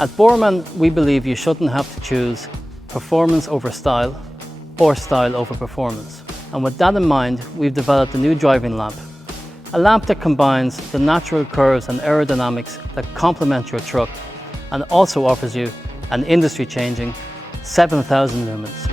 At Boreman, we believe you shouldn't have to choose performance over style or style over performance. And with that in mind, we've developed a new driving lamp. A lamp that combines the natural curves and aerodynamics that complement your truck and also offers you an industry-changing 7,000 lumens.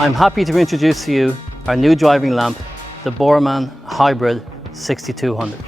I'm happy to introduce to you our new driving lamp, the Boreman Hybrid 6200.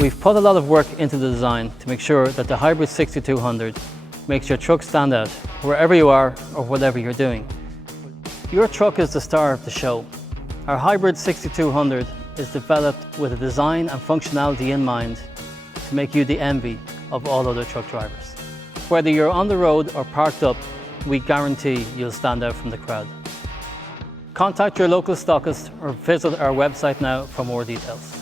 We've put a lot of work into the design to make sure that the Hybrid 6200 makes your truck stand out wherever you are or whatever you're doing. Your truck is the star of the show. Our Hybrid 6200 is developed with a design and functionality in mind to make you the envy of all other truck drivers. Whether you're on the road or parked up, we guarantee you'll stand out from the crowd. Contact your local stockist or visit our website now for more details.